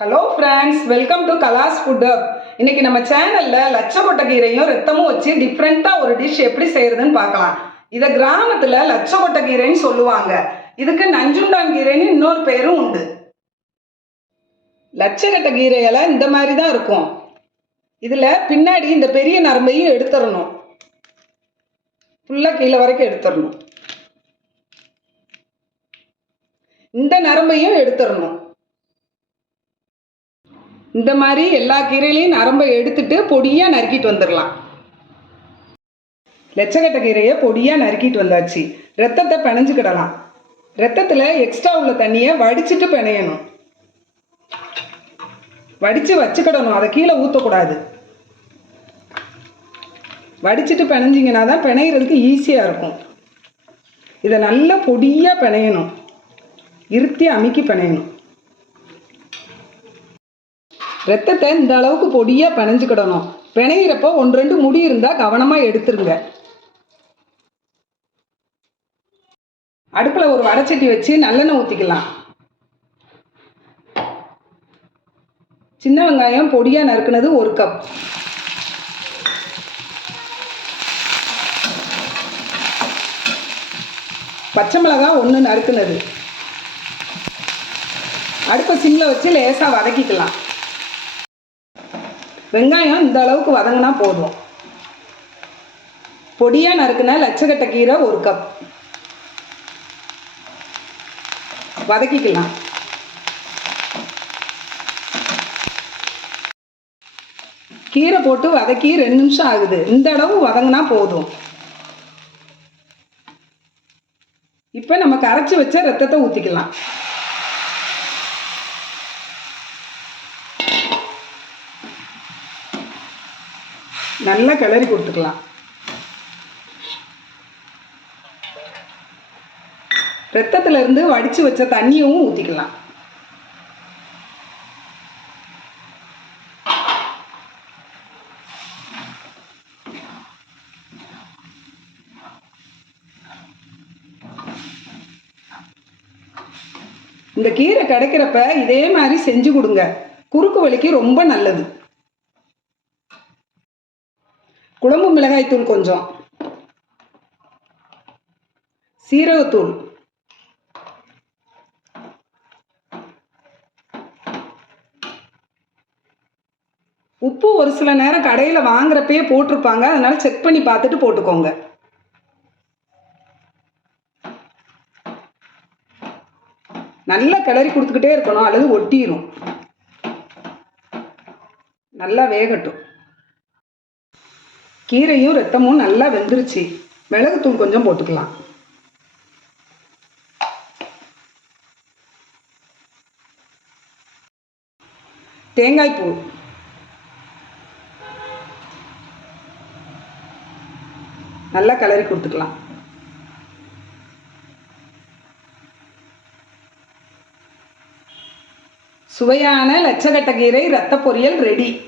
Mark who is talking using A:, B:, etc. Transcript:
A: Hello friends welcome to கலாஸ் food up இன்னைக்கு நம்ம சேனலில் லட்சக்கொட்டை கீரையும் ரத்தமும் வச்சு டிஃப்ரெண்ட்டாக ஒரு டிஷ் எப்படி செய்யறதுன்னு பார்க்கலாம். இதை கிராமத்தில் லட்சக்கொட்டை கீரைன்னு சொல்லுவாங்க. இதுக்கு நஞ்சுண்டான் கீரைன்னு இன்னொரு பேரும் உண்டு. லட்சக்கட்டை கீரை இந்த மாதிரி தான் இருக்கும். இதில் பின்னாடி இந்த பெரிய நரம்பையும் எடுத்துடணும். ஃபுல்லாக கீழே வரைக்கும் எடுத்துடணும். இந்த நரம்பையும் எடுத்துடணும். இந்த மாதிரி எல்லா கீரையிலையும் நரம்பை எடுத்துட்டு பொடியாக நறுக்கிட்டு வந்துடலாம். லட்சக்கட்டை கீரையை பொடியாக நறுக்கிட்டு வந்தாச்சு. ரத்தத்தை பிணைஞ்சுக்கிடலாம். ரத்தத்தில் எக்ஸ்ட்ரா உள்ள தண்ணியை வடிச்சிட்டு பிணையணும். வடித்து வச்சுக்கிடணும். அதை கீழே ஊற்றக்கூடாது வடிச்சிட்டு பிணைஞ்சிங்கன்னா தான் பிணையிறதுக்கு ஈஸியாக இருக்கும். இதை நல்லா பொடியாக பிணையணும். இருத்தி அமுக்கி பிணையணும். ரத்தத்தை இந்த அளவுக்கு பொடியாக பிணைஞ்சுக்கிடணும். பிணையிறப்போ ஒன்று ரெண்டு முடி இருந்தால் கவனமாக எடுத்துருங்க. அடுப்பில் ஒரு வடைச்சட்டி வச்சு நல்லெண்ணெய் ஊற்றிக்கலாம் சின்ன வெங்காயம் பொடியாக நறுக்குனது ஒரு கப். பச்சை மிளகா ஒன்று நறுக்குனது. அடுப்பை சிம்மில் வச்சு லேசாக வதக்கிக்கலாம். வெங்காயம் இந்த அளவுக்கு வதங்கினா போதும். பொடியாக நறுக்குனா லட்சக்கட்டை கீரை ஒரு கப் வதக்கிக்கலாம். கீரை போட்டு வதக்கி ரெண்டு நிமிஷம் ஆகுது. இந்த அளவு வதங்கினா போதும். இப்போ நம்ம கரைச்சி வச்ச ரத்தத்தை ஊற்றிக்கலாம் நல்லா கிளறி கொடுத்துக்கலாம். ரத்தத்துல இருந்து வடிச்சு வச்ச தண்ணியும் ஊற்றிக்கலாம் இந்த கீரை கிடைக்கிறப்ப இதே மாதிரி செஞ்சு கொடுங்க. குறுக்கு வலிக்கு ரொம்ப நல்லது. குழம்பு மிளகாய்த்தூள் கொஞ்சம். சீரகத்தூள். உப்பு ஒரு சில நேரம் கடையில் வாங்குறப்பயே போட்டிருப்பாங்க. அதனால செக் பண்ணி பார்த்துட்டு போட்டுக்கோங்க. நல்லா கிளறி கொடுத்துக்கிட்டே இருக்கணும். அல்லது ஒட்டிடும் நல்லா வேகட்டும். கீரையும் ரத்தமும் நல்லா வெந்துருச்சு. மிளகுத்தூள் கொஞ்சம் போட்டுக்கலாம். தேங்காய் பூ. நல்லா கலரி கொடுத்துக்கலாம். சுவையான லட்சக்கட்ட கீரை ரத்த பொரியல் ரெடி